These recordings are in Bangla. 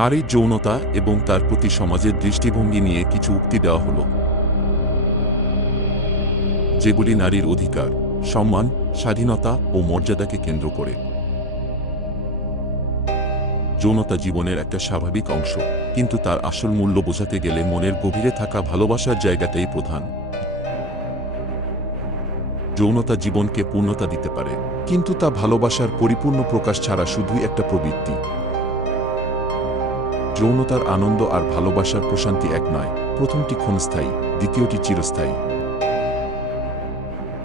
নারীর যৌনতা এবং তার প্রতি সমাজের দৃষ্টিভঙ্গি নিয়ে কিছু উক্তি দেওয়া হল, যেগুলি নারীর অধিকার, সম্মান, স্বাধীনতা ও মর্যাদাকে কেন্দ্র করে। যৌনতা জীবনের একটা স্বাভাবিক অংশ, কিন্তু তার আসল মূল্য বোঝাতে গেলে মনের গভীরে থাকা ভালোবাসার জায়গাটাই প্রধান। যৌনতা জীবনকে পূর্ণতা দিতে পারে, কিন্তু তা ভালোবাসার পরিপূর্ণ প্রকাশ ছাড়া শুধুই একটা প্রবৃত্তি। যৌনতার আনন্দ আর ভালোবাসার প্রশান্তি এক নয়, প্রথমটি ক্ষণস্থায়ী, দ্বিতীয়টি চিরস্থায়ী।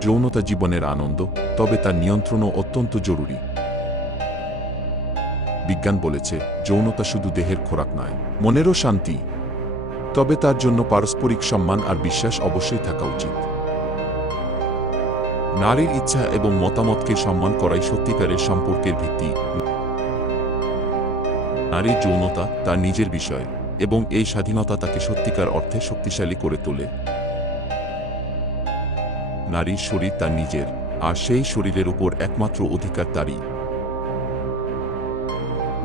যৌনতা জীবনের আনন্দ, তবে তার নিয়ন্ত্রণও অত্যন্ত জরুরি। বিজ্ঞান বলেছে, যৌনতা শুধু দেহের খোরাক নয়, মনেরও শান্তি। তবে তার জন্য পারস্পরিক সম্মান আর বিশ্বাস অবশ্যই থাকা উচিত। নারীর ইচ্ছা এবং মতামতকে সম্মান করাই সত্যিকারের সম্পর্কের ভিত্তি। নারীর যৌনতা তার নিজের বিষয়, এবং এই স্বাধীনতা তাকে সত্যিকার অর্থে শক্তিশালী করে তোলে। নারীর শরীর তার নিজের, আর সেই শরীরের উপর একমাত্র অধিকার তারই।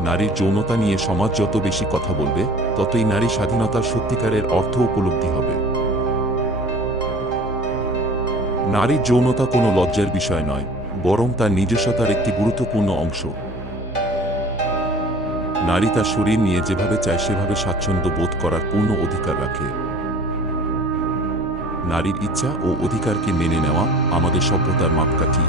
নারীর যৌনতা নিয়ে সমাজ যত বেশি কথা বলবে, ততই নারী স্বাধীনতার সত্যিকারের অর্থ উপলব্ধি হবে। নারীর যৌনতা কোনো লজ্জার বিষয় নয়, বরং তার নিজস্বতার একটি গুরুত্বপূর্ণ অংশ। নারী তার শরীর নিয়ে যেভাবে চায় সেভাবে স্বাচ্ছন্দ্য বোধ করার পূর্ণ অধিকার রাখে। নারীর ইচ্ছা ও অধিকারকে মেনে নেওয়া আমাদের সভ্যতার মাপকাঠি।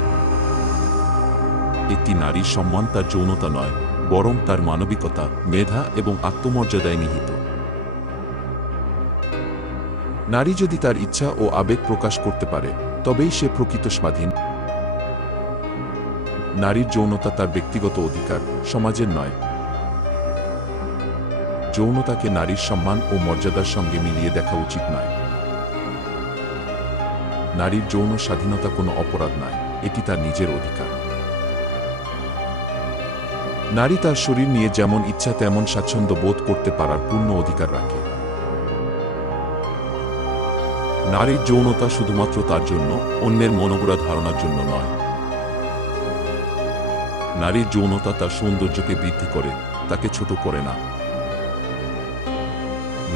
একটি নারীর সম্মান তার যৌনতা নয়, বরং তার মানবিকতা, মেধা এবং আত্মমর্যাদায় নিহিত। নারী যদি তার ইচ্ছা ও আবেগ প্রকাশ করতে পারে, তবেই সে প্রকৃত স্বাধীন। নারীর যৌনতা তার ব্যক্তিগত অধিকার, সমাজের নয়। যৌনতাকে নারীর সম্মান ও মর্যাদার সঙ্গে মিলিয়ে দেখা উচিত নয়। নারীর যৌন স্বাধীনতা কোনো অপরাধ নয়, এটি তার নিজের অধিকার। নারী তার শরীর নিয়ে যেমন ইচ্ছা তেমন স্বাচ্ছন্দ্য বোধ করতে পারার পূর্ণ অধিকার রাখে। নারীর যৌনতা শুধুমাত্র তার জন্য, অন্যের মনোগড়া ধারণার জন্য নয়। নারীর যৌনতা তার সৌন্দর্যকে বৃদ্ধি করে, তাকে ছোট করে না।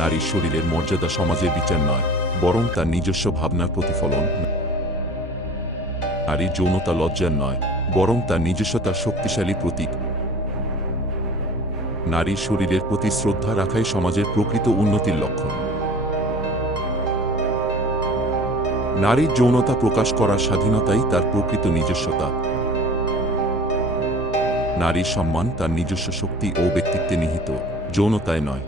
নারীর শরীরের মর্যাদা সমাজের বিচার নয়, বরং তার নিজস্ব ভাবনার প্রতিফলন। নারীর যৌনতা লজ্জার নয়, বরং তার নিজস্বতার শক্তিশালী প্রতীক। নারীর শরীরের প্রতি শ্রদ্ধা রাখাই সমাজের প্রকৃত উন্নতির লক্ষণ। নারীর যৌনতা প্রকাশ করার স্বাধীনতাই তার প্রকৃত নিজস্বতা। নারীর সম্মান তার নিজস্ব শক্তি ও ব্যক্তিত্বে নিহিত, যৌনতায় নয়।